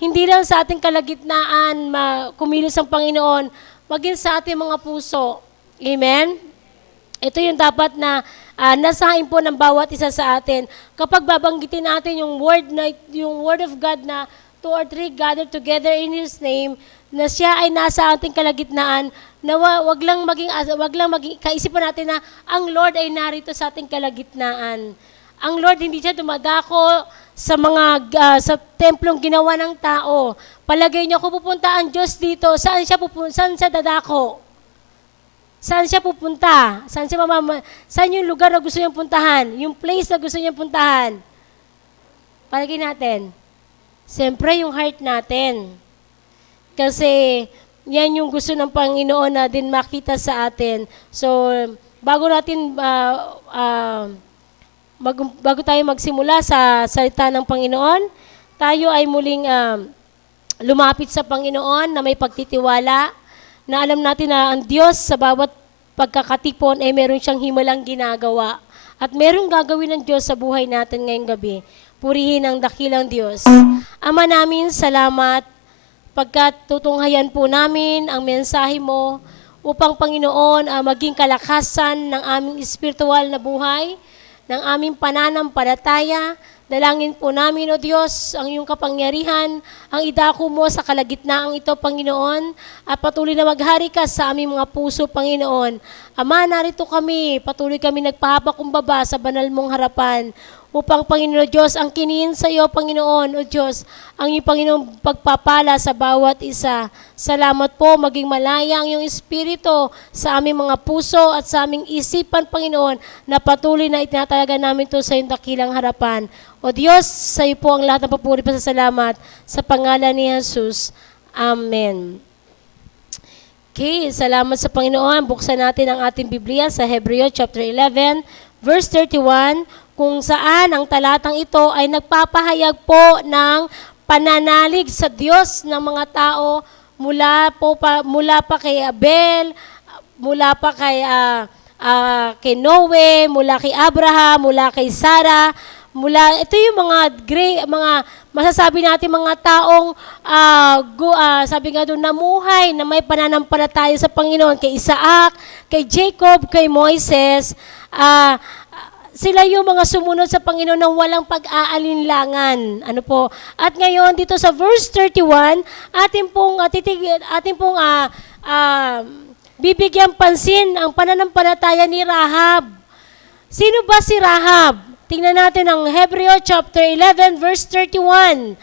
hindi lang sa ating kalagitnaan kumilos ang Panginoon, maging sa ating mga puso. Amen? Ito yung dapat na nasahin po ng bawat isa sa atin. Kapag babanggitin natin yung word of God na 2 or 3 gathered together in His name, na siya ay nasa ating kalagitnaan, na wag lang maging kaisipan natin na ang Lord ay narito sa ating kalagitnaan. Ang Lord hindi siya dumadako sa templong ginawa ng tao. Palagay niyo kung pupunta ang Diyos dito, saan siya dadako? Saan siya pupunta? Saan yung lugar na gusto niyang puntahan? Yung place na gusto niyang puntahan? Palagay natin. Siyempre, yung heart natin. Kasi, yan yung gusto ng Panginoon na din makita sa atin. So, bago tayo magsimula sa salita ng Panginoon, tayo ay muling lumapit sa Panginoon na may pagtitiwala, na alam natin na ang Diyos sa bawat pagkakatipon ay meron siyang himalang ginagawa. At merong gagawin ng Diyos sa buhay natin ngayong gabi. Purihin ang dakilang Diyos. Ama namin, salamat pagkat tutunghayan po namin ang mensahe mo upang Panginoon maging kalakasan ng aming espiritual na buhay, ng aming pananampalataya. Dalangin po namin, O Diyos, ang iyong kapangyarihan, ang idako mo sa kalagitnaang ito, Panginoon, at patuloy na maghari ka sa aming mga puso, Panginoon. Ama, narito kami, patuloy kami nagpapakumbaba sa banal mong harapan, upang, Panginoon Diyos, ang kiniin sa iyo, Panginoon, O Diyos, ang iyong Panginoon pagpapala sa bawat isa. Salamat po, maging malaya ang iyong espiritu sa aming mga puso at sa aming isipan, Panginoon, na patuloy na itinatalaga namin ito sa iyong dakilang harapan. O Diyos, sa iyo po ang lahat ng papuri pa sa salamat sa pangalan ni Jesus. Amen. Okay, salamat sa Panginoon. Buksan natin ang ating Biblia sa Hebreo chapter 11, verse 31, kung saan ang talatang ito ay nagpapahayag po ng pananalig sa Diyos ng mga tao mula pa kay Abel, mula pa kay Noe, mula kay Abraham, mula kay Sarah, ito yung mga masasabi natin mga taong sabi nga doon, namuhay na may pananampalataya sa Panginoon, kay Isaac, kay Jacob, kay Moises. Sila yung mga sumunod sa Panginoon ng walang pag-aalinlangan. Ano po? At ngayon, dito sa verse 31, ating pong bibigyan pansin ang pananampalataya ni Rahab. Sino ba si Rahab? Tingnan natin ang Hebreo chapter 11, verse 31.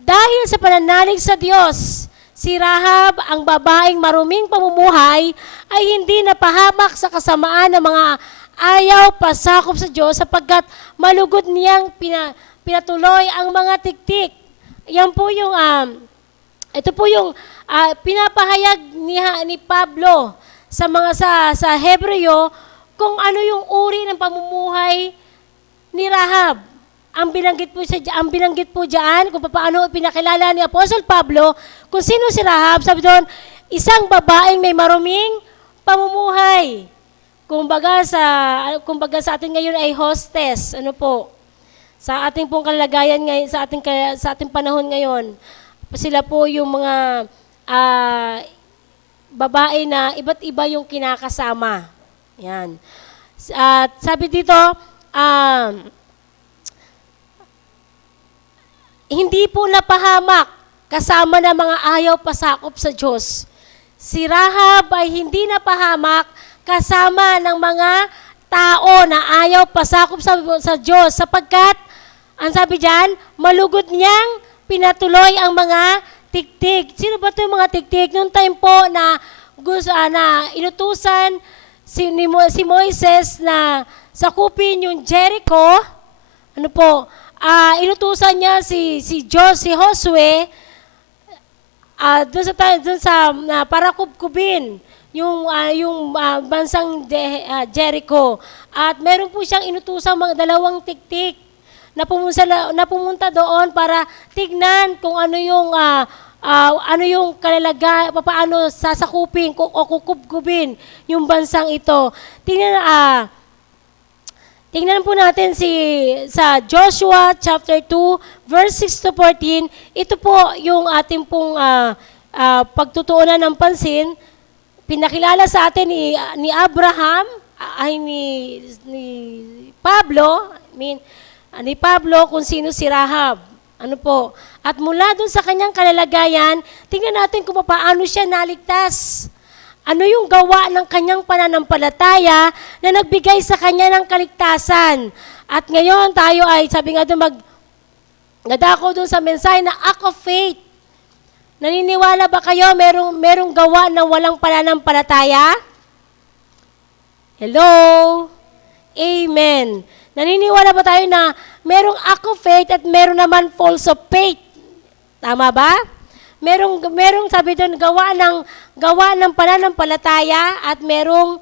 Dahil sa pananalig sa Diyos, si Rahab, ang babaeng maruming pamumuhay, ay hindi napahamak sa kasamaan ng mga ayaw pasakop sa Diyos sapagkat malugod niyang pinatuloy ang mga tiktik. Yan po yung, ito po yung pinapahayag ni Pablo sa Hebreo kung ano yung uri ng pamumuhay ni Rahab. Ang binanggit po diyan kung paano pinakilala ni Apostle Pablo kung sino si Rahab. Sabi doon, isang babaeng may maruming pamumuhay. Kumbaga sa atin ngayon ay hostess. Ano po? Sa ating pong kalagayan ngayon, sa ating panahon ngayon, sila po yung mga babae na iba't iba yung kinakasama. Yan. At sabi dito, hindi po napahamak kasama ng mga ayaw pasakop sa Diyos. Si Rahab ay hindi napahamak kasama ng mga tao na ayaw pasakop sa Diyos sapagkat, ang sabi diyan, malugod niyang pinatuloy ang mga tiktik. Sino ba ito yung mga tiktik? Noong time po na inutusan si Moises na sakupin yung Jericho, ano po, inutusan niya si Josue, doon sa para kubkubin yung bansang Jericho. At meron po siyang inutusang mga dalawang tiktik na pumunta doon para tignan kung ano yung kalalaga, paano sasakupin o kukubkubin yung bansang ito. Tingnan po natin sa Joshua chapter 2, verse 6 to 14. Ito po yung ating pong pagtutuunan ng pansin. Pinakilala sa atin ni Abraham, ni Pablo, ni Pablo kung sino si Rahab. Ano po? At mula dun sa kanyang kalalagayan, tingnan natin kung paano siya naligtas. Ano yung gawa ng kanyang pananampalataya na nagbigay sa kanya ng kaligtasan. At ngayon tayo ay, sabi nga doon, nadako doon sa mensahe na act of faith. Naniniwala ba kayo merong gawa na walang pananampalataya? Hello? Amen. Naniniwala ba tayo na merong act of faith at meron naman false of faith? Tama ba? Merong sabi doon, gawa ng pananampalataya at merong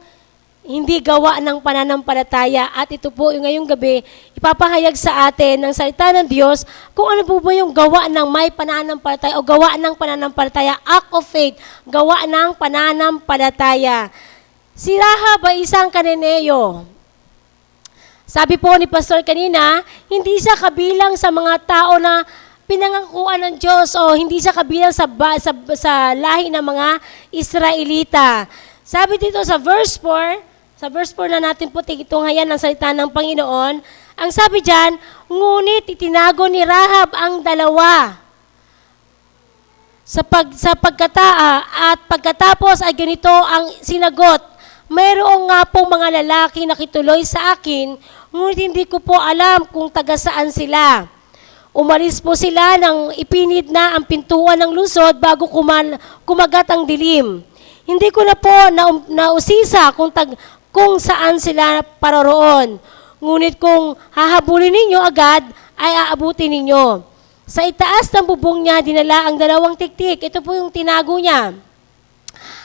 hindi gawa ng pananampalataya. At ito po, ngayong gabi, ipapahayag sa atin ng salita ng Diyos kung ano po ba yung gawa ng may pananampalataya o gawa ng pananampalataya, act of faith, gawa ng pananampalataya. Si Rahab ay isang Kananeo. Sabi po ni Pastor kanina, hindi siya kabilang sa mga tao na pinangakuan ng Diyos o hindi siya kabilang sa lahi ng mga Israelita. Sabi dito sa verse 4 na natin po tunghayan ng salita ng Panginoon, ang sabi diyan, ngunit itinago ni Rahab ang dalawa. At pagkatapos ay ganito ang sinagot, mayroong nga pong mga lalaki na kituloy sa akin, ngunit hindi ko po alam kung taga saan sila. Umalis po sila nang ipinid na ang pintuan ng lungsod bago kumagat ang dilim. Hindi ko na po nausisa kung saan sila paroroon. Ngunit kung hahabulin ninyo agad, ay aabutin ninyo. Sa itaas ng bubong niya, dinala ang 2 tiktik. Ito po yung tinago niya.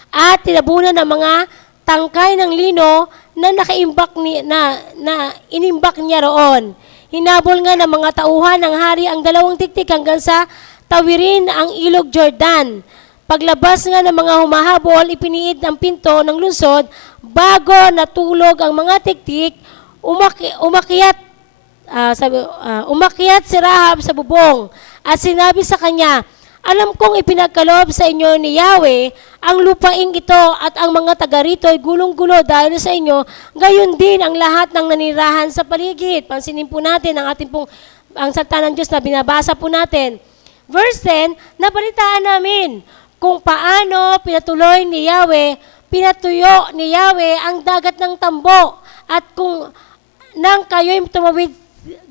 At tinabunan ng mga tangkay ng lino na inimbak niya roon. Hinabol nga ng mga tauhan ng hari ang 2 tiktik hanggang sa tawirin ang ilog Jordan. Paglabas nga ng mga humahabol, ipiniid ang pinto ng lungsod, bago natulog ang mga tiktik, umakyat si Rahab sa bubong at sinabi sa kanya, alam kong ipinagkaloob sa inyo ni Yahweh ang lupaing ito at ang mga taga rito ay gulong-gulo dahil sa inyo, gayon din ang lahat ng nanirahan sa paligid. Pansinin po natin ang ang salita ng Diyos na binabasa po natin. Verse 10, nabalitaan namin kung paano pinatuyo ni Yahweh ang dagat ng tambo at kung nang kayo'y tumawid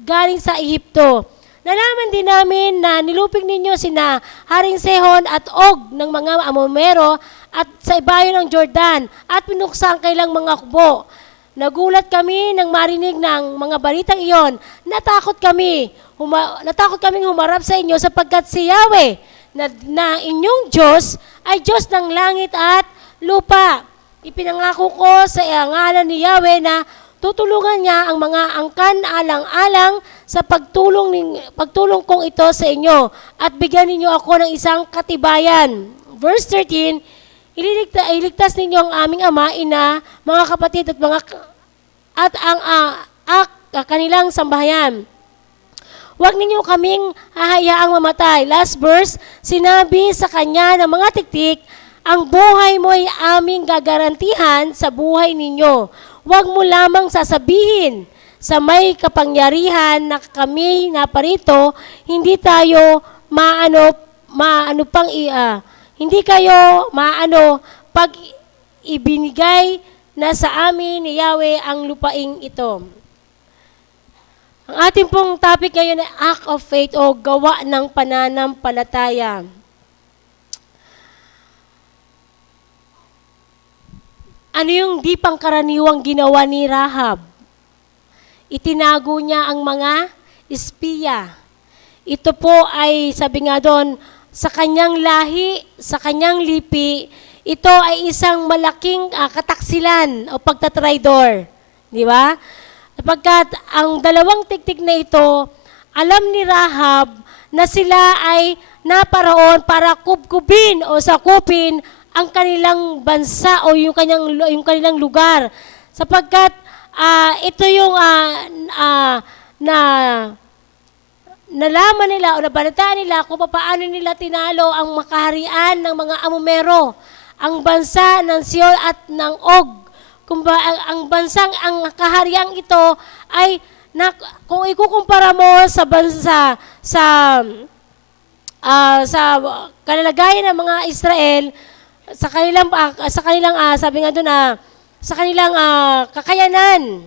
galing sa Ehipto. Nalaman din namin na nilupig ninyo sina Haring Sehon at Og ng mga Amorreo at sa ibayo ng Jordan at pinuksan kailang mga kubo. Nagulat kami nang marinig ng mga balitang iyon. Natakot kaming humarap sa inyo sapagkat si Yahweh na inyong Diyos ay Diyos ng langit at lupa. Ipinangako ko sa ngalan ni Yahweh na tutulungan niya ang mga angkan alang-alang sa pagtulong kong ito sa inyo at bigyan ninyo ako ng isang katibayan. Verse 13, iligtas ninyo ang aming ama, ina, mga kapatid at ang kanilang sambahayan. Huwag ninyo kaming hahayaang mamatay. Last verse, sinabi sa kanya ng mga tiktik, ang buhay mo ay aming gagarantihan sa buhay ninyo. Huwag mo lamang sasabihin sa may kapangyarihan na kami naparito, hindi tayo hindi kayo pag ibinigay na sa amin ni Yahweh ang lupaing ito. Ang ating pong topic ngayon ay act of faith o gawa ng pananampalataya. Ano yung di pangkaraniwang ginawa ni Rahab? Itinago niya ang mga espiya. Ito po ay, sabi nga doon, sa kanyang lahi, sa kanyang lipi, ito ay isang malaking kataksilan o pagtatraidor. Di ba? Sapagkat ang 2 tiktik na ito, alam ni Rahab na sila ay naparoon para kubkubin o sakupin ang kanilang bansa o yung kanilang lugar. Sapagkat ito yung na nalaman nila o nabalitaan nila kung paano nila tinalo ang makaharian ng mga Amumero, ang bansa ng Seol at ng Og. Ang bansang, ang kahariang ito ay kung ikukumpara mo sa bansa sa kalalagayan ng mga Israel, sa kanilang sabi nga doon sa kanilang kakayanan,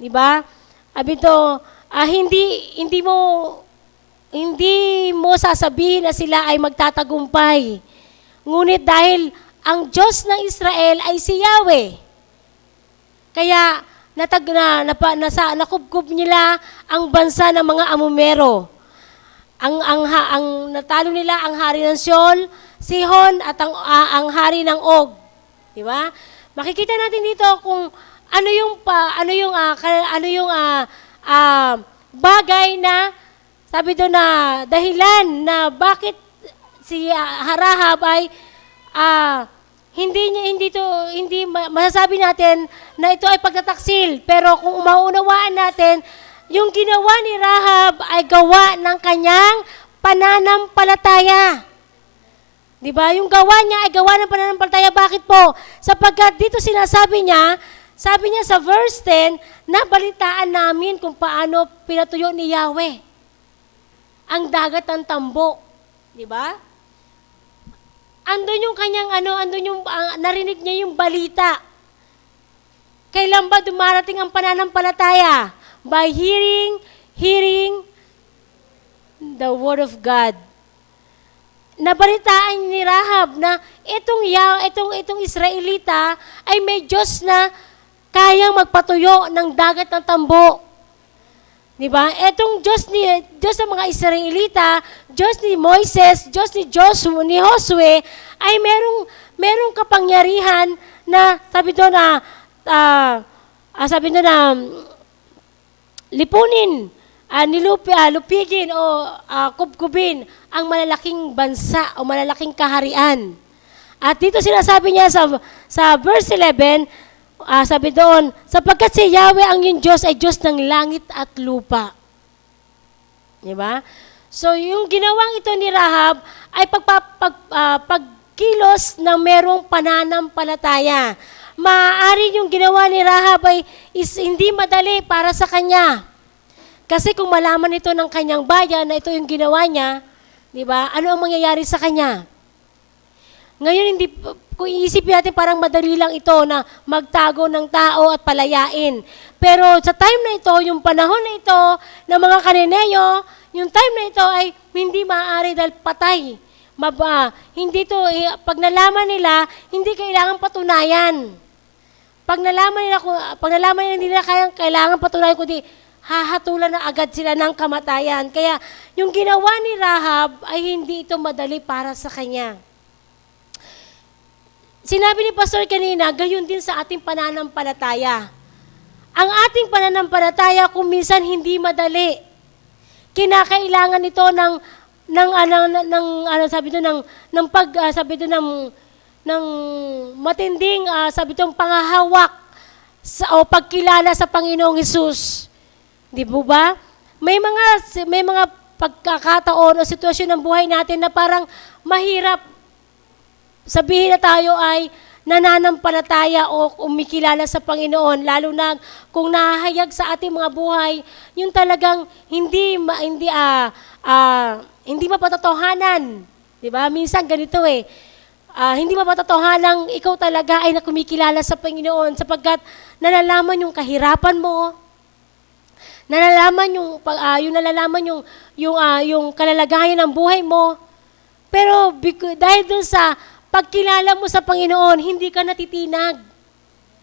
di ba? Sabi ito, hindi mo sasabihin na sila ay magtatagumpay. Ngunit dahil ang Diyos ng Israel ay si Yahweh, kaya nakubkob nila ang bansa ng mga Amumero. Ang natalo nila ang hari ng Seol, Sihon at ang hari ng Og. Di ba? Makikita natin dito kung ano yung bagay na sabi doon na dahilan na bakit si Rahab ay hindi masasabi natin na ito ay pagtataksil. Pero kung maunawaan natin, yung ginawa ni Rahab ay gawa ng kanyang pananampalataya. Di ba? Yung gawa niya ay gawa ng pananampalataya. Bakit po? Sapagkat dito sabi niya sa verse 10, nabalitaan namin kung paano pinatuyo ni Yahweh ang dagat ng tambo. Di ba? Andun yung kanyang narinig niya yung balita. Kailan ba dumarating ang pananampalataya? By hearing the word of God. Nabalitaan ni Rahab na itong Israelita ay may Diyos na kayang magpatuyo ng dagat ng tambo. Di ba? Etong Diyos ng mga Israelita, Diyos ni Moises, Diyos ni Josue, ay merong kapangyarihan na sabi doon na lipunin, lupigin o kubkubin ang malalaking bansa o malalaking kaharian. At dito sinasabi niya sa verse 11, sabi doon, sapagkat si Yahweh ang yung Diyos ay Diyos ng langit at lupa. Diba? So, yung ginawang ito ni Rahab ay pagkilos ng merong pananampalataya. Maaari yung ginawa ni Rahab ay hindi madali para sa kanya. Kasi kung malaman ito ng kanyang bayan na ito yung ginawa niya, diba? Ano ang mangyayari sa kanya? Ngayon, kung iisipin natin parang madali lang ito na magtago ng tao at palayain. Pero sa time na ito, yung panahon na ito ng mga Kananeyo, yung time na ito ay hindi maaari dahil patay. Pag nalaman nila, hindi kailangan patunayan. Pag nalaman nila hindi nila kailangan patunayan, kundi hahatulan na agad sila ng kamatayan. Kaya yung ginawa ni Rahab ay hindi ito madali para sa kanya. Sinabi ni Pastor kanina, gayon din sa ating pananampalataya. Ang ating pananampalataya kung minsan hindi madali. Kinakailangan ito ng matinding pangahawak o pagkilala sa Panginoong Hesus. Di ba? May mga pagkakataon o sitwasyon ng buhay natin na parang mahirap sabihin na tayo ay nananampalataya o umikilala sa Panginoon, lalo na kung nahahayag sa ating mga buhay, yung talagang hindi mapatotohanan. Di ba? Minsan ganito hindi mapatotohanan ikaw talaga ay kumikilala sa Panginoon sapagkat nalalaman yung kahirapan mo, nalalaman yung kalalagayan ng buhay mo, pero dahil dun sa pagkilala mo sa Panginoon, hindi ka natitinag.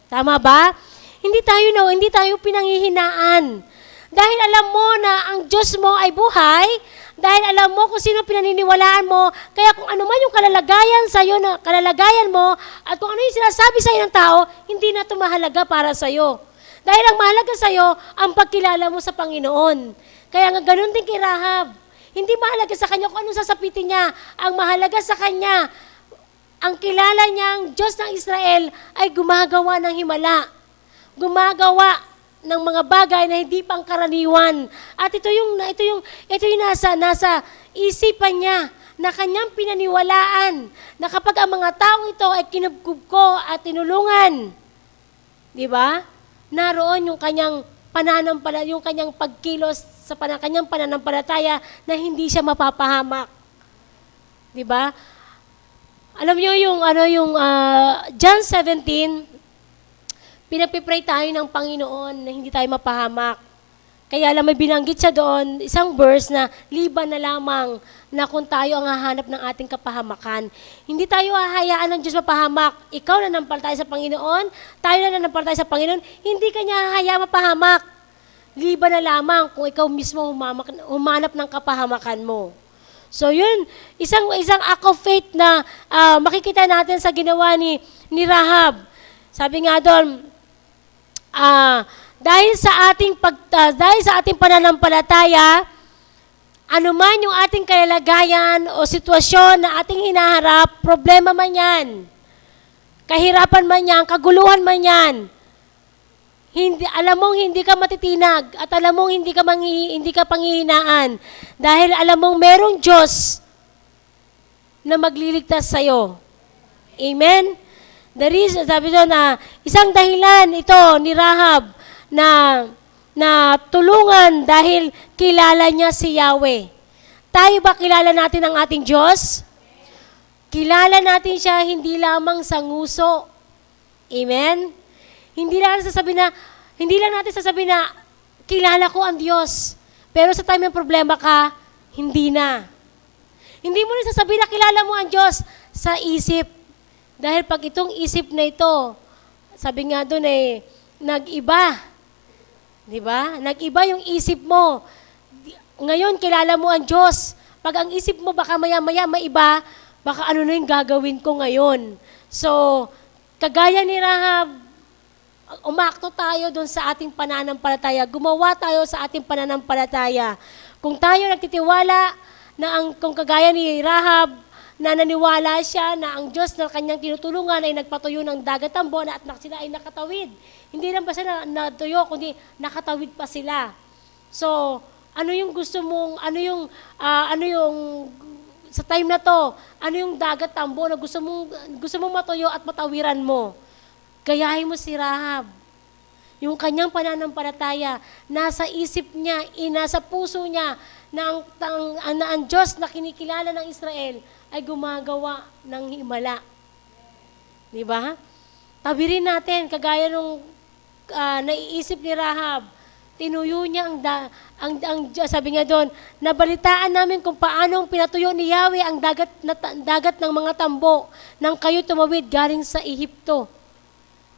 Tama ba? Hindi tayo pinanghihinaan. Dahil alam mo na ang Diyos mo ay buhay, dahil alam mo kung sino pinaniniwalaan mo, kaya kung ano man yung kalalagayan mo, at kung ano yung sinasabi sa iyo ng tao, hindi na ito mahalaga para sa iyo. Dahil ang mahalaga sa iyo, ang pagkilala mo sa Panginoon. Kaya nga ganun din kay Rahab. Hindi mahalaga sa kanya kung anong sasapitin niya. Ang mahalaga sa kanya, ang kilala niyang Diyos ng Israel ay gumagawa ng himala. Gumagawa ng mga bagay na hindi pangkaraniwan. At ito yung nasa isipan niya na kanyang pinaniwalaan na kapag ang mga taong ito ay kinubkub ko at tinulungan, di ba? Naroon yung kanyang yung kanyang pagkilos sa kanyang pananampalataya na hindi siya mapapahamak. Di ba? Alam niyo yung John 17, pinagpipray tayo ng Panginoon na hindi tayo mapahamak. Kaya alam, may binanggit siya doon, isang verse na liban na lamang na kung tayo ang hahanap ng ating kapahamakan. Hindi tayo hahayaan ng Diyos mapahamak. Ikaw na nampalataya sa Panginoon, tayo na nampalataya sa Panginoon, hindi ka niya hahayaan mapahamak. Liban na lamang kung ikaw mismo humanap ng kapahamakan mo. So yun, isang act of faith na makikita natin sa ginawa ni Rahab. Sabi nga doon, dahil sa ating pananampalataya, anuman yung ating kalagayan o sitwasyon na ating hinaharap, problema man yan, kahirapan man yan, kaguluhan man yan, alam mong hindi ka matitinag at alam mong hindi ka panghihinaan dahil alam mong merong Diyos na magliligtas sa'yo. Amen? Sabi doon na isang dahilan ito ni Rahab na tulungan dahil kilala niya si Yahweh. Tayo ba kilala natin ang ating Diyos? Kilala natin siya hindi lamang sa nguso. Amen? Hindi lang natin sasabihin na kilala ko ang Diyos. Pero sa time ng problema ka, hindi na. Hindi mo rin sasabihin na kilala mo ang Diyos sa isip. Dahil pag itong isip na ito, sabi nga doon nag-iba. Di ba? Nag-iba yung isip mo. Ngayon, kilala mo ang Diyos. Pag ang isip mo baka maya-maya maiba, baka ano na yung gagawin ko ngayon. So, kagaya ni Rahab, umakto tayo doon sa ating pananampalataya. Gumawa tayo sa ating pananampalataya. Kung tayo nagtitiwala kung kagaya ni Rahab, na naniwala siya na ang Diyos na kanyang tinutulungan ay nagpatuyo ng dagat tambo at sila ay nakatawid. Hindi lang ba sila natuyo, kundi nakatawid pa sila. So, ano yung gusto mong, ano yung sa time na to, ano yung dagat tambo na gusto mong matuyo at matawiran mo? Gayahin mo si Rahab. Yung kanyang pananampalataya, nasa isip niya, nasa puso niya, na ang Diyos na kinikilala ng Israel ay gumagawa ng himala. Di ba? Tawirin natin, kagaya nung naiisip ni Rahab, tinuyo niya sabi nga doon, nabalitaan namin kung paano pinatuyo ni Yahweh ang dagat ng mga tambo nang kayo tumawid galing sa Ehipto.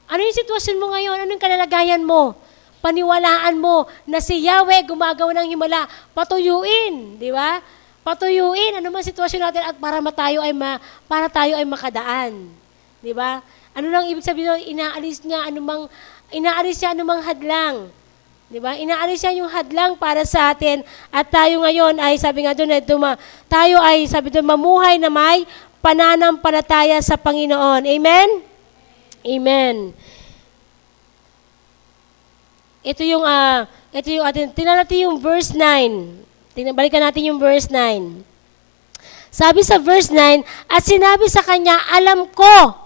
Ano yung sitwasyon mo ngayon? Ano yung kalalagayan mo? Paniwalaan mo na si Yahweh gumagawa ng himala. Patuyuin, di ba? Patuyuin, ano man sitwasyon natin at para tayo ay makadaan. Di ba? Ano lang ibig sabihin, inaalis niya anumang hadlang. Di ba? Inaalis niya yung hadlang para sa atin at tayo ngayon ay sabi nga doon, tayo ay sabi doon, mamuhay na may pananampalataya sa Panginoon. Amen? Amen. Ito yung atin, tingnan natin yung verse 9. Balikan natin yung verse 9. Sabi sa verse 9, at sinabi sa kanya, alam ko.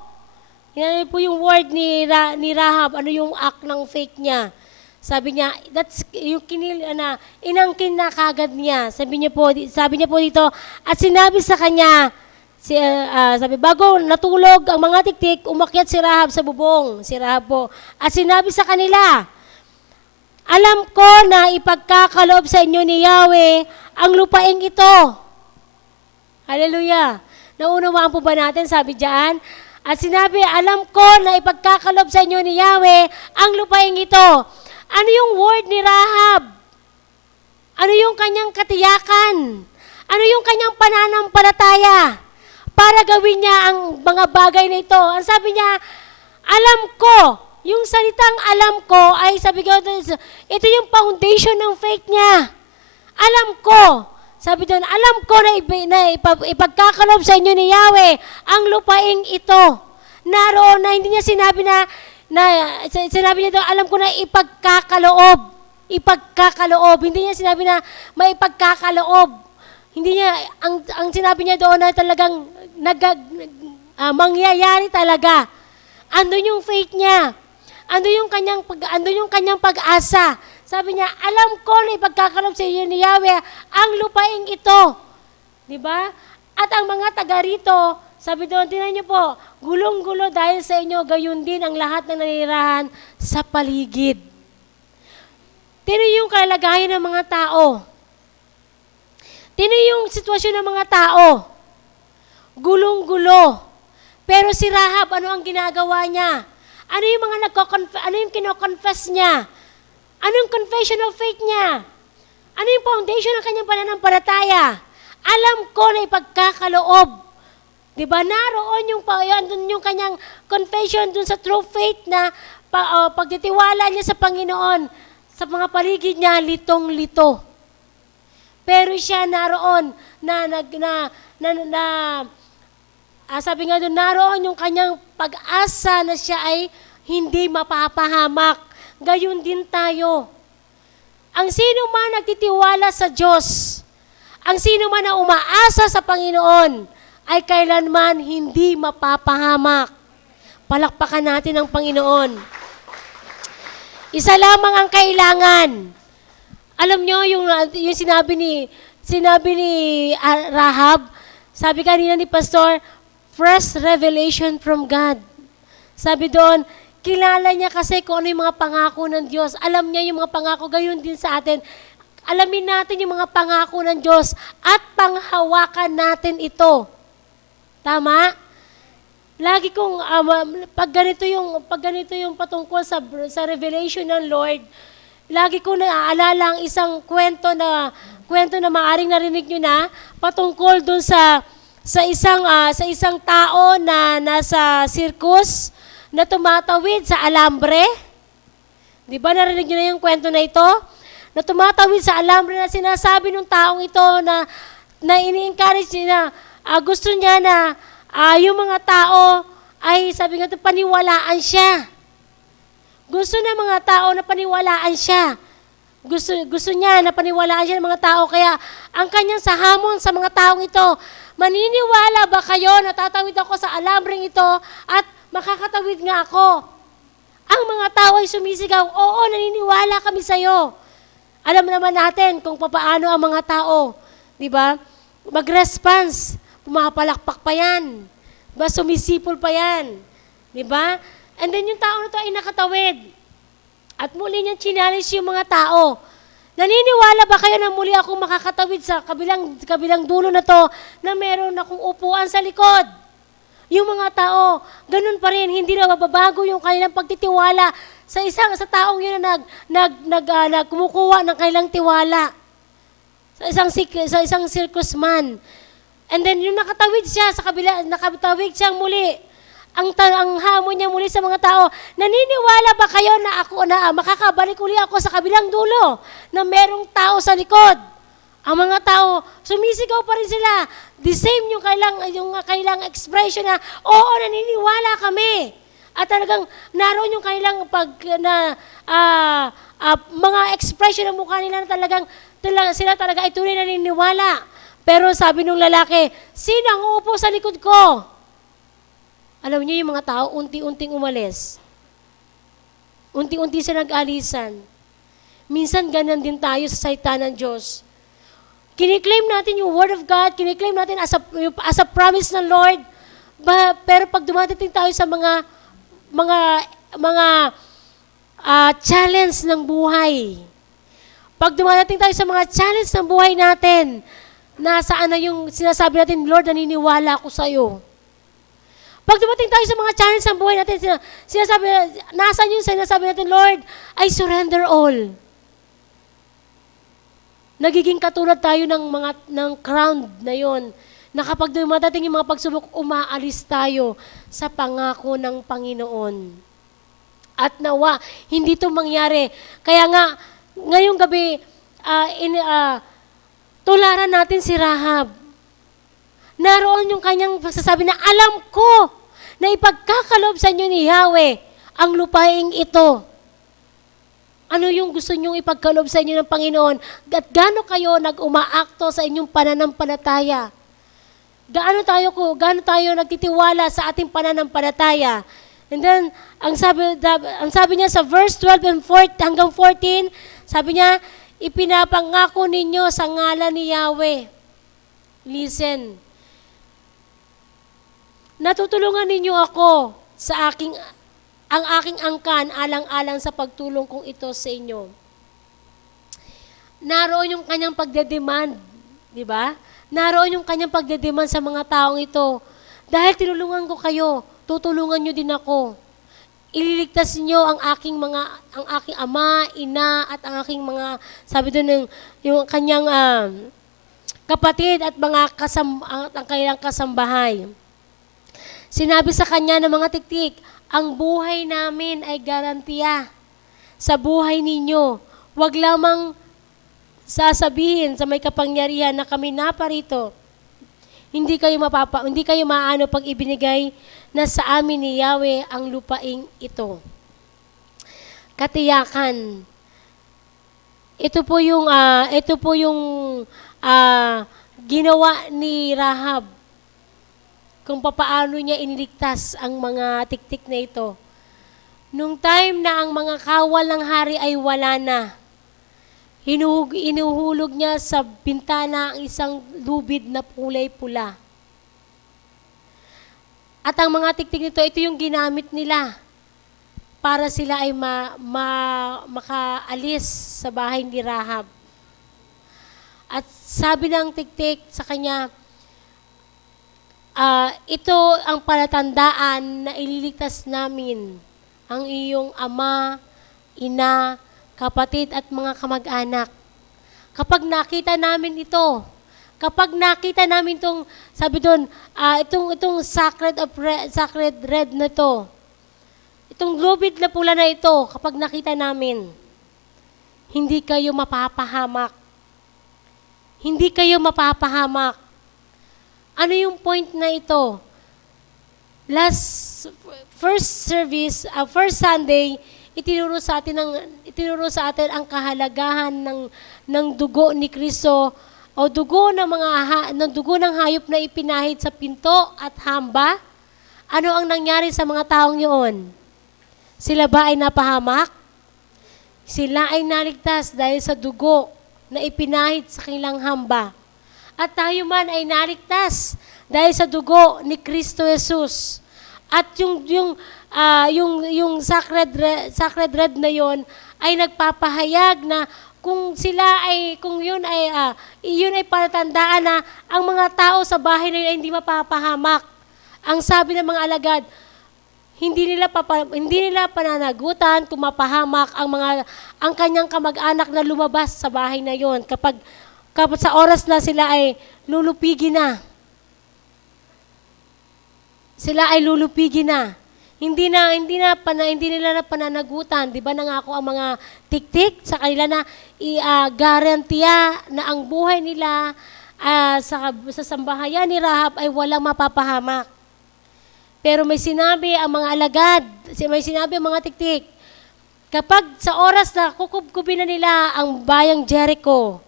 Yan po yung word ni Rahab, ano yung act ng faith niya. Sabi niya, that's yung inangkin na kagad niya. Sabi niya po dito, at sinabi sa kanya, sabi, bago natulog ang mga tiktik, umakyat si Rahab sa bubong. Si Rahab po. At sinabi sa kanila, alam ko na ipagkakaloob sa inyo ni Yahweh ang lupaing ito. Hallelujah. Naunawaan po ba natin, sabi diyan? At sinabi, alam ko na ipagkakaloob sa inyo ni Yahweh ang lupaing ito. Ano yung word ni Rahab? Ano yung kanyang katiyakan? Ano yung kanyang pananampalataya? Para gawin niya ang mga bagay na ito. Ang sabi niya, alam ko. Yung salitang alam ko ay sabi ko, ito yung foundation ng faith niya. Alam ko. Sabi doon, alam ko na ipagkakalob sa inyo ni Yahweh ang lupaing ito. Naroon na hindi niya sinabi na na sinabi niya daw, alam ko na ipagkakaloob. Ipagkakaloob. Hindi niya sinabi na may ipagkakaloob. Hindi niya, ang sinabi niya doon na talagang mangyayari talaga. Andun yung faith niya. Andun yung kanyang pag-asa. Sabi niya, alam ko na ipagkakaloob sa iyo ni Yahweh ang lupaing ito. Diba? At ang mga taga rito, sabi doon, tinan niyo po, gulong-gulo dahil sa inyo, gayon din ang lahat ng nanirahan sa paligid. Tinan yung kalagayan ng mga tao. Tinan yung sitwasyon ng mga tao. Gulong-gulo. Pero si Rahab, ano ang ginagawa niya? Ano yung kino-confess niya? Anong confession of faith niya? Ano yung foundation ng kanyang pananampalataya? Alam ko na ipagkakaloob. Diba? Naroon yung kanyang confession dun sa true faith na pagtitiwala niya sa Panginoon, sa mga paligid niya, litong-lito. Pero siya naroon sabi nga doon, naroon yung kanyang pag-asa na siya ay hindi mapapahamak. Gayon din tayo. Ang sino man nagtitiwala sa Diyos, ang sino man na umaasa sa Panginoon, ay kailanman hindi mapapahamak. Palakpakan natin ang Panginoon. Isa lamang ang kailangan. Alam nyo, yung sinabi ni Rahab, sabi kanina ni Pastor, fresh revelation from God. Sabi doon, kilala niya kasi kung ano yung mga pangako ng Diyos. Alam niya yung mga pangako, gayon din sa atin. Alamin natin yung mga pangako ng Diyos at panghawakan natin ito. Tama? Lagi kong, pag ganito yung patungkol sa revelation ng Lord, lagi ko naaalala ang isang kwento na maaring narinig nyo na patungkol dun sa isang tao na nasa circus na tumatawid sa alambre. Di ba narinig nyo na yung kwento na ito? Na tumatawid sa alambre na sinasabi ng taong ito na ini-encourage niya na gusto niya na yung mga tao ay sabi nga ito, paniwalaan siya. Gusto ng mga tao na paniwalaan siya. Gusto niya na paniwalaan siya ng mga tao. Kaya ang kanyang sahamon sa mga taong ito, maniniwala ba kayo na tatawid ako sa alambreng ito at makakatawid nga ako? Ang mga tao ay sumisigaw, oo, naniniwala kami sa'yo. Alam naman natin kung paano ang mga tao, di ba? Mag-response, pumapalakpak pa yan. Diba? Sumisipol pa yan. Di ba? And then yung tao na to ay nakatawid. At muli niyang challenge yung mga tao. Naniniwala ba kayo na muli akong makakatawid sa kabilang dulo na to na meron akong upuan sa likod? Yung mga tao, ganun pa rin, hindi na mababago yung kanilang pagtitiwala sa taong yun na kumukuha ng kanilang tiwala. Sa isang circus man. And then yung nakatawid siya nakatawid siya muli. Ang hamon niya muli sa mga tao, naniniwala ba kayo na makakabalik uli ako sa kabilang dulo na merong tao sa likod? Ang mga tao, sumisigaw pa rin sila. The same yung kailang expression na, oo, naniniwala kami. At talagang naroon yung kailang mga expression ng mukha nila na sila talaga ay tunay naniniwala. Pero sabi nung lalaki, sino ang uupo sa likod ko? Alam niyo yung mga tao, unti-unting umalis. Unti-unti sila nag-alisan. Minsan ganun din tayo sa salita ng Diyos. Kiniklaim natin yung Word of God, kiniklaim natin as a promise ng Lord, pero pag dumadating tayo sa mga challenge ng buhay, pag dumadating tayo sa mga challenge ng buhay natin, nasaan na yung sinasabi natin, Lord, naniniwala ako sa iyo. Pag dumating tayo sa mga challenge ng buhay natin, nasaan yung sinasabi natin, Lord, I surrender all. Nagiging katulad tayo ng crown na yon, na kapag dumadating yung mga pagsubok, umaalis tayo sa pangako ng Panginoon. At nawa, hindi ito mangyari. Kaya nga, ngayong gabi, tularan natin si Rahab. Naroon yung kanyang pagsasabi na, alam ko na ipagkakaloob sa inyo ni Yahweh ang lupaing ito. Ano yung gusto nyong ipagkaloob sa inyo ng Panginoon? At gaano kayo nag-umaakto sa inyong pananampalataya? Gaano tayo nagtitiwala sa ating pananampalataya? And then, ang sabi niya sa verse 12 and 14, hanggang 14, sabi niya, ipinapangako ninyo sa ngalan ni Yahweh. Listen. Natutulungan ninyo ako sa ang aking angkan alang-alang sa pagtulong kong ito sa inyo. Naroon yung kanyang pagdedemand, di ba? Naroon yung kanyang pagdedemand sa mga taong ito. Dahil tinulungan ko kayo, tutulungan nyo din ako. Ililigtas niyo ang aking ama, ina, at ang aking mga, sabi doon, yung kanyang kapatid at ang kanilang kasambahay. Sinabi sa kanya ng mga tiktik, ang buhay namin ay garantiya sa buhay ninyo. Huwag lamang sasabihin sa may kapangyarihan na kami naparito. Hindi kayo maano pag ibinigay na sa amin ni Yahweh ang lupaing ito. Katiyakan. Ito po yung ginawa ni Rahab kung papaano niya iniligtas ang mga tiktik na ito. Nung time na ang mga kawal ng hari ay wala na, inuhulog niya sa bintana ang isang lubid na kulay pula. At ang mga tiktik nito, ito yung ginamit nila para sila ay makaalis sa bahay ni Rahab. At sabi ng tiktik sa kanya, ito ang palatandaan na ililigtas namin ang iyong ama, ina, kapatid at mga kamag-anak. Kapag nakita namin ito, kapag nakita namin itong, sabi doon, itong sacred red na ito, itong lubid na pula na ito, kapag nakita namin, hindi kayo mapapahamak. Hindi kayo mapapahamak. Ano yung point na ito? First Sunday, itinuro sa atin ang kahalagahan ng dugo ni Kristo o dugo ng hayop na ipinahid sa pinto at hamba. Ano ang nangyari sa mga taong yun? Sila ba ay napahamak? Sila ay naligtas dahil sa dugo na ipinahid sa kanilang hamba. At tayo man ay naligtas dahil sa dugo ni Kristo Jesus. At yung sacred red na yon ay nagpapahayag na kung yun ay palatandaan na ang mga tao sa bahay na yun ay hindi mapapahamak. Ang sabi ng mga alagad, hindi nila pananagutan kung mapahamak ang kanyang kamag-anak na lumabas sa bahay na yon kapag sa oras na sila ay lulupigin na. Sila ay lulupigin na. Hindi nila na pananagutan. Di ba nangako ang mga tiktik sa kanila na garantiya na ang buhay nila sa sambahayan ni Rahab ay walang mapapahamak. Pero may sinabi ang mga alagad, may sinabi ang mga tiktik, kapag sa oras na kukubkubin na nila ang bayang Jericho,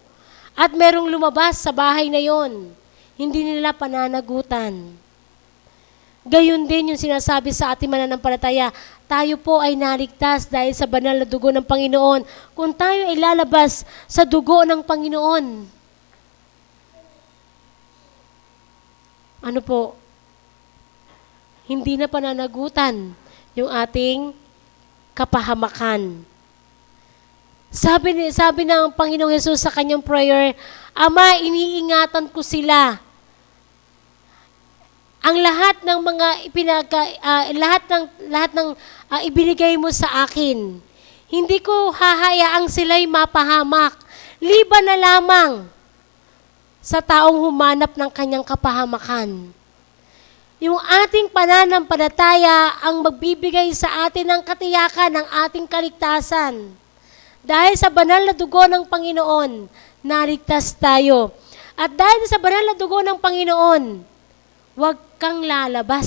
at merong lumabas sa bahay na yon, hindi nila pananagutan. Gayon din yung sinasabi sa ating mananampalataya, tayo po ay naligtas dahil sa banal na dugo ng Panginoon kung tayo ay lalabas sa dugo ng Panginoon. Ano po? Hindi na pananagutan yung ating kapahamakan. Sabi ng Panginoong Hesus sa kanyang prayer, Ama, iniingatan ko sila. Ang lahat ng mga ibinigay mo sa akin, hindi ko hahayaang sila'y mapahamak. Liban na lamang sa taong humanap ng kanyang kapahamakan. Yung ating pananampalataya ang magbibigay sa atin ng katiyakan ng ating kaligtasan. Dahil sa banal na dugo ng Panginoon, naligtas tayo. At dahil sa banal na dugo ng Panginoon, huwag kang lalabas.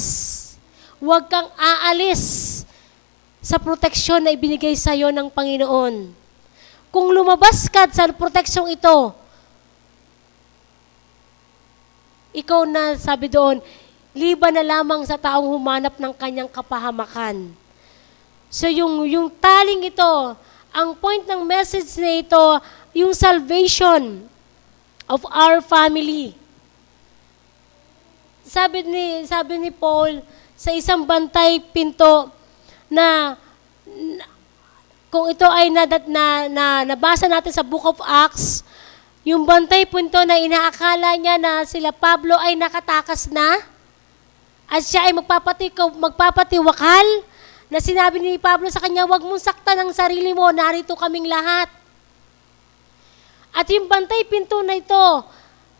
Huwag kang aalis sa proteksyon na ibinigay sa iyo ng Panginoon. Kung lumabas ka sa proteksyong ito, ikaw na, sabi doon, liban na lamang sa taong humanap ng kanyang kapahamakan. So yung taling ito, ang point ng message na ito, yung salvation of our family. Sabi ni Paul sa isang bantay pinto na kung ito ay nabasa natin sa Book of Acts, yung bantay pinto na inaakala niya na sila Pablo ay nakatakas na at siya ay magpapatiwakal na sinabi ni Pablo sa kanya, huwag mong saktan ang sarili mo, narito kaming lahat. At yung bantay pinto na ito,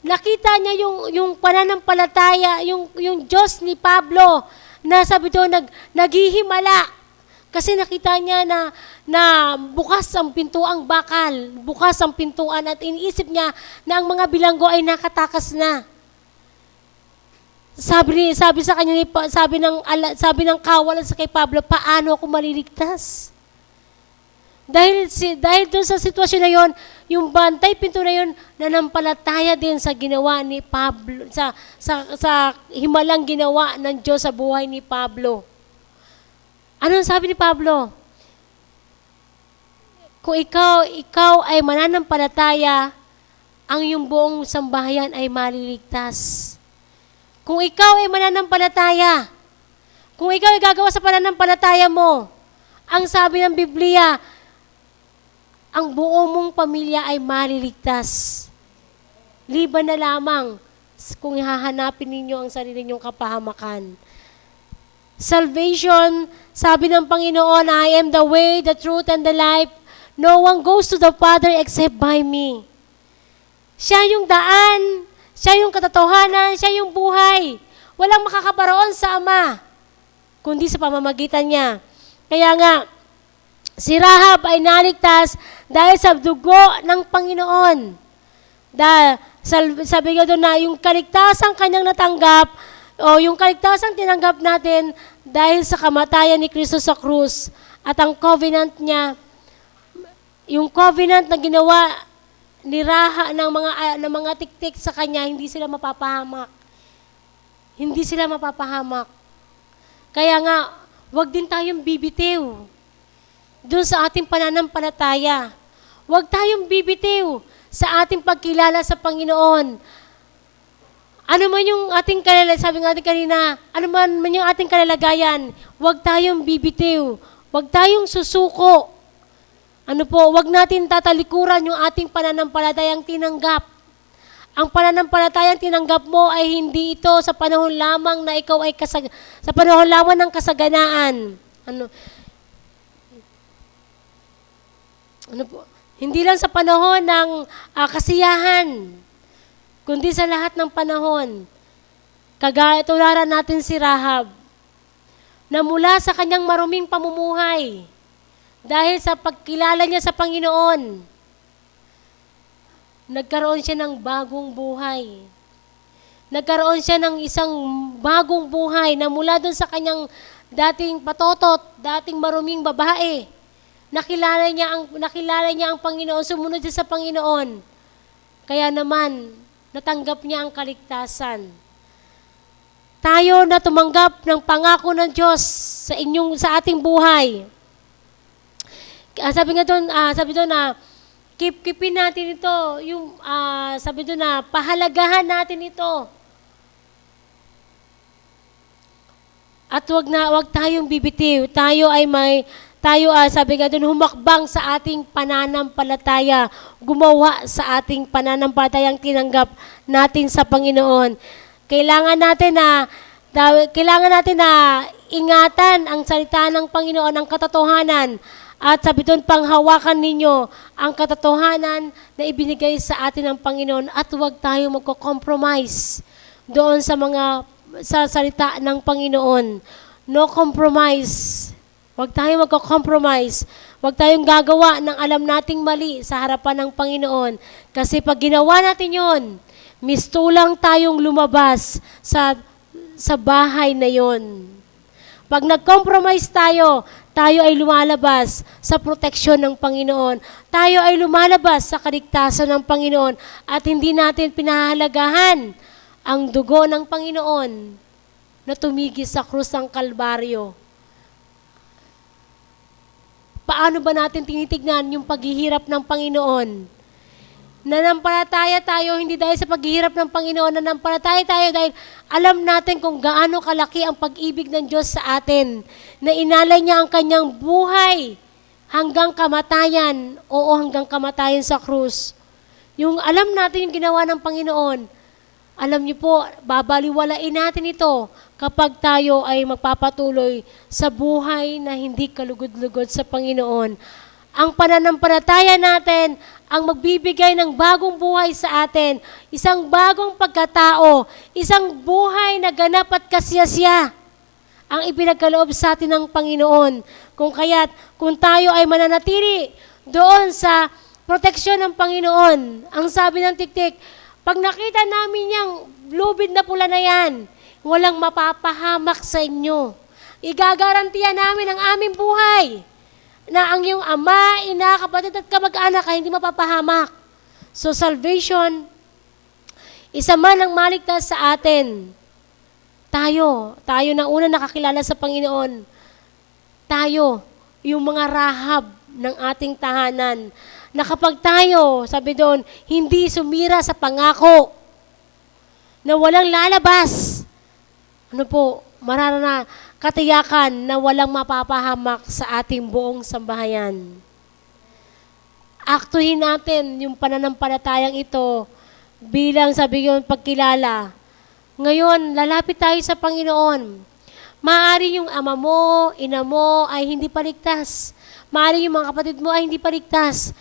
nakita niya yung pananampalataya, yung Diyos ni Pablo, na sabi doon, naghihimala. Kasi nakita niya na bukas ang pintuang bakal, bukas ang pintuan, at iniisip niya na ang mga bilanggo ay nakatakas na. Sabi sa kanya, sabi ng kawalan sa kay Pablo, paano ako maliligtas? Dahil doon sa sitwasyon na yon, yung bantay pinto na yon, nanampalataya din sa ginawa ni Pablo, sa himalang ginawa ng Diyos sa buhay ni Pablo. Ano sabi ni Pablo? Kung ikaw ay mananampalataya, ang iyong buong sambahayan ay maliligtas. Kung ikaw ay mananampalataya, kung ikaw ay gagawa sa pananampalataya mo, ang sabi ng Biblia, ang buo mong pamilya ay maliligtas. Liban na lamang kung hahanapin ninyo ang sarili ninyong kapahamakan. Salvation, sabi ng Panginoon, I am the way, the truth, and the life. No one goes to the Father except by me. Siya yung daan, siya yung katotohanan, siya yung buhay. Walang makakabaroon sa Ama, kundi sa pamamagitan niya. Kaya nga, si Rahab ay naligtas dahil sa dugo ng Panginoon. Sabi nga doon na yung kaligtasang kanyang natanggap, o yung kaligtasang tinanggap natin dahil sa kamatayan ni Kristo sa krus, at ang covenant niya, yung covenant na ginawa ni Rahab ng mga tiktik sa kanya, hindi sila mapapahamak. Hindi sila mapapahamak. Kaya nga, wag din tayong bibitiw doon sa ating pananampalataya. Huwag tayong bibitiw sa ating pagkilala sa Panginoon. Ano man yung ating kalagayan, sabi nga natin kanina, ano man yung ating kalagayan, huwag tayong bibitiw. Huwag tayong susuko. Huwag natin tatalikuran yung ating pananampalatayang tinanggap. Ang pananampalatayang tinanggap mo ay hindi ito sa panahon lamang na ikaw ay sa panahon lamang ng kasaganaan. Hindi lang sa panahon ng kasiyahan, kundi sa lahat ng panahon. Tularan natin si Rahab, na mula sa kanyang maruming pamumuhay, dahil sa pagkilala niya sa Panginoon, nagkaroon siya ng bagong buhay. Nagkaroon siya ng isang bagong buhay na mula doon sa kanyang dating patotot, dating maruming babae, nakilala niya ang Panginoon, sumunod siya sa Panginoon. Kaya naman, natanggap niya ang kaligtasan. Tayo na tumanggap ng pangako ng Diyos sa ating buhay. Sabi doon na keepin natin ito, sabi doon na pahalagahan natin ito. At wag tayong bibitiw. Sabi nga doon, humakbang sa ating pananampalataya, gumawa sa ating pananampalatayang tinanggap natin sa Panginoon. Kailangan natin na ingatan ang salita ng Panginoon, ang katotohanan. At sabi doon, panghawakan ninyo ang katotohanan na ibinigay sa atin ng Panginoon, at huwag tayo magko-compromise doon sa salita ng Panginoon. No compromise. Huwag tayong magko-compromise. Huwag tayong gagawa ng alam nating mali sa harapan ng Panginoon. Kasi pag ginawa natin yon, mistulang tayong lumabas sa bahay na yon. Pag nag-compromise tayo, tayo ay lumalabas sa proteksyon ng Panginoon. Tayo ay lumalabas sa kaligtasan ng Panginoon at hindi natin pinahalagahan ang dugo ng Panginoon na tumigil sa krus ng Kalbaryo. Paano ba natin tinitignan yung paghihirap ng Panginoon? Nanampalataya tayo hindi dahil sa paghihirap ng Panginoon, nanampalataya tayo dahil alam natin kung gaano kalaki ang pag-ibig ng Diyos sa atin, na inalay niya ang kanyang buhay hanggang kamatayan, hanggang kamatayan sa krus. Yung alam natin yung ginawa ng Panginoon, alam niyo po, babaliwalain natin ito kapag tayo ay magpapatuloy sa buhay na hindi kalugod-lugod sa Panginoon. Ang pananampalataya natin ang magbibigay ng bagong buhay sa atin, isang bagong pagkatao, isang buhay na ganap at kasiyasiya ang ipinagkaloob sa atin ng Panginoon. Kung tayo ay mananatili doon sa proteksyon ng Panginoon, ang sabi ng tiktik, pag nakita namin yung lubid na pula na yan, walang mapapahamak sa inyo. Igagarantiya namin ang aming buhay na ang iyong ama, ina, kapatid at kamag-anak ay hindi mapapahamak. So salvation, isa man ang maligtas sa atin. Tayo na una nakakilala sa Panginoon. Tayo, yung mga Rahab ng ating tahanan, na kapag tayo, sabi doon, hindi sumira sa pangako, na walang lalabas, katiyakan na walang mapapahamak sa ating buong sambahayan. Aktuhin natin yung pananampalatayang ito bilang sabi yung pagkilala. Ngayon, lalapit tayo sa Panginoon. Maaari yung ama mo, ina mo ay hindi paligtas. Maaari yung mga kapatid mo ay hindi paligtas.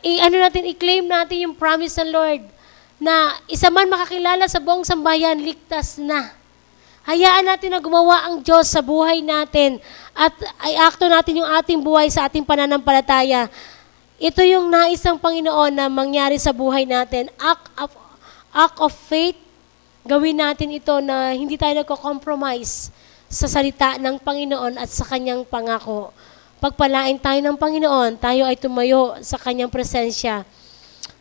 I-claim natin yung promise ng Lord na isa man makakilala sa buong sambahayan, ligtas na. Hayaan natin na gumawa ang Diyos sa buhay natin at i-akto natin yung ating buhay sa ating pananampalataya. Ito yung nais ng Panginoon na mangyari sa buhay natin. Act of faith, gawin natin ito na hindi tayo nagko-compromise sa salita ng Panginoon at sa Kanyang pangako. Pagpalain tayo ng Panginoon, tayo ay tumayo sa Kanyang presensya.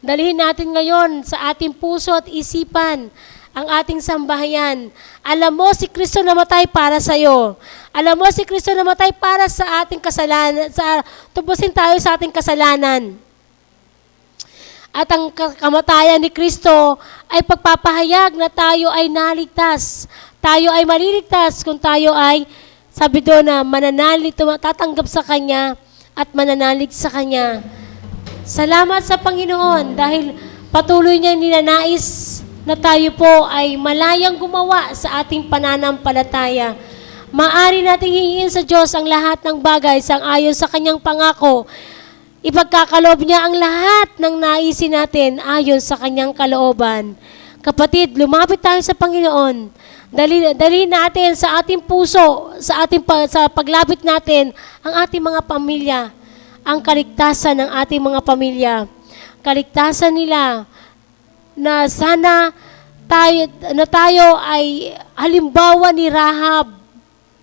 Dalhin natin ngayon sa ating puso at isipan ang ating sambahayan. Alam mo si Kristo namatay para sa iyo. Alam mo si Kristo namatay para sa ating kasalanan, tubusin tayo sa ating kasalanan. At ang kamatayan ni Kristo ay pagpapahayag na tayo ay naligtas. Tayo ay maliligtas kung tayo ay, sabi doon na mananalig, tatanggap sa Kanya at mananalig sa Kanya. Salamat sa Panginoon dahil patuloy niya ninanais na tayo po ay malayang gumawa sa ating pananampalataya. Maari nating hingin sa Diyos ang lahat ng bagay sang-ayon sa Kanyang pangako. Ipagkakaloob niya ang lahat ng naisin natin ayon sa Kanyang kalooban. Kapatid, lumapit tayo sa Panginoon. Dali natin sa ating puso, sa paglapit natin ang ating mga pamilya, ang kaligtasan ng ating mga pamilya. Kaligtasan nila na sana tayo ay halimbawa ni Rahab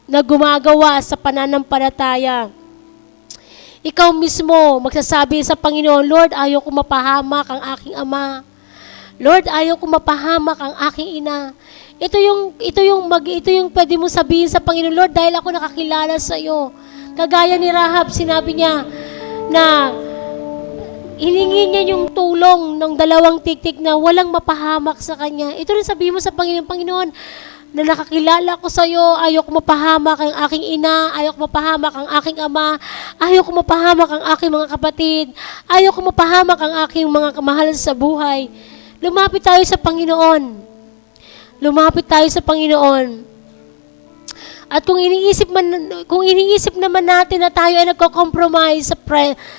na gumagawa sa pananampalataya. Ikaw mismo magsasabi sa Panginoon, Lord, ayaw ko mapahamak ang aking ama. Lord, ayaw ko mapahamak ang aking ina. Ito yung pwede mo sabihin sa Panginoon, Lord, dahil ako nakakilala sa iyo. Kagaya ni Rahab, sinabi niya na hiningi niya yung tulong ng 2 tiktik na walang mapahamak sa kanya. Ito rin sabihin mo sa Panginoon, Panginoon, na nakakilala ko sa iyo, ayaw ko mapahamak ang aking ina, ayaw ko mapahamak ang aking ama, ayaw ko mapahamak ang aking mga kapatid, ayaw ko mapahamak ang aking mga kamahal sa buhay. Lumapit tayo sa Panginoon. Lumapit tayo sa Panginoon. At kung iniisip naman natin na tayo ay nagko-compromise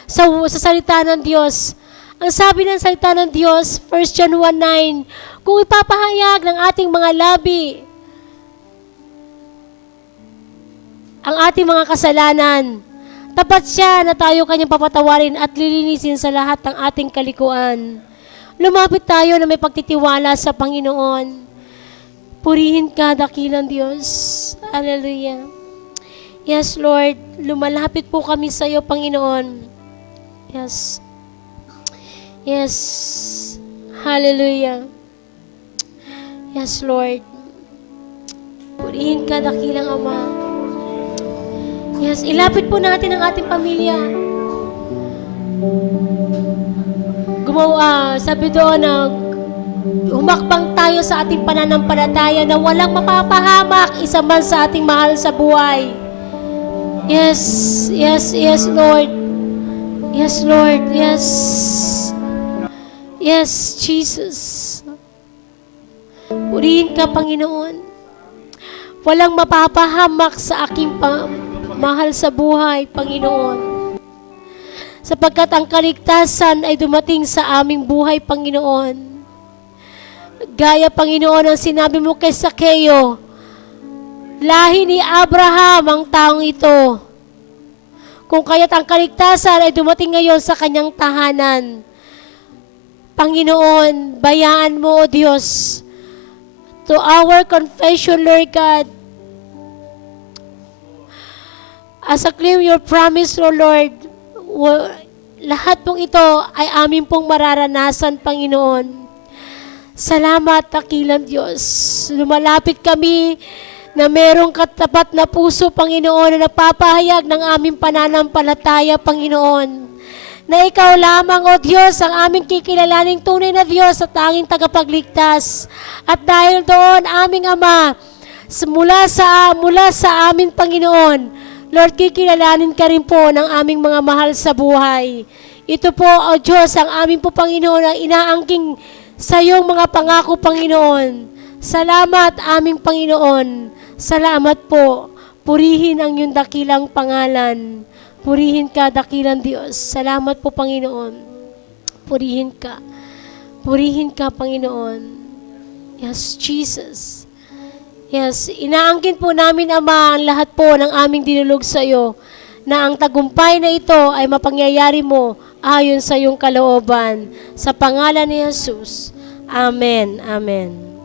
sa salita ng Diyos, ang sabi ng salita ng Diyos, 1 John 1:9, kung ipapahayag ng ating mga labi ang ating mga kasalanan, tapat siya na tayo kanyang papatawarin at lilinisin sa lahat ng ating kalikuan. Lumapit tayo na may pagtitiwala sa Panginoon. Purihin ka, dakilang Diyos. Hallelujah. Yes, Lord. Lumalapit po kami sa iyo, Panginoon. Yes. Yes. Hallelujah. Yes, Lord. Purihin ka, dakilang Ama. Yes, ilapit po natin ang ating pamilya. Sabi doon na humakbang tayo sa ating pananampalataya na walang mapapahamak isa man sa ating mahal sa buhay. Yes, yes, yes, Lord. Yes, Lord, yes. Yes, Jesus. Purihin ka, Panginoon. Walang mapapahamak sa aking mahal sa buhay, Panginoon. Sapagkat ang kaligtasan ay dumating sa aming buhay, Panginoon. Gaya, Panginoon, ang sinabi mo kay Sakeo, lahi ni Abraham ang taong ito. Kung kaya't ang kaligtasan ay dumating ngayon sa kanyang tahanan. Panginoon, bayaan mo, O Diyos, to our confession, Lord God, as I claim your promise, O Lord, lahat pong ito ay amin pong mararanasan, Panginoon. Salamat, dakilang Diyos. Lumalapit kami na merong katapat na puso, Panginoon, na napapahayag ng aming pananampalataya, Panginoon. Na ikaw lamang, O Diyos, ang aming kikilalaning tunay na Diyos at tanging tagapagligtas. At dahil doon, aming Ama, mula sa amin, Panginoon, Lord, kikilalanin ka rin po ng aming mga mahal sa buhay. Ito po, O Diyos, ang aming po, Panginoon, ang inaangking sa iyong mga pangako, Panginoon. Salamat, aming Panginoon. Salamat po. Purihin ang iyong dakilang pangalan. Purihin ka, dakilang Diyos. Salamat po, Panginoon. Purihin ka. Purihin ka, Panginoon. Yes, Jesus. Yes, inaangkin po namin, Ama, ang lahat po ng aming dinulog sa iyo, na ang tagumpay na ito ay mapangyayari mo ayon sa iyong kalooban. Sa pangalan ni Jesus. Amen. Amen.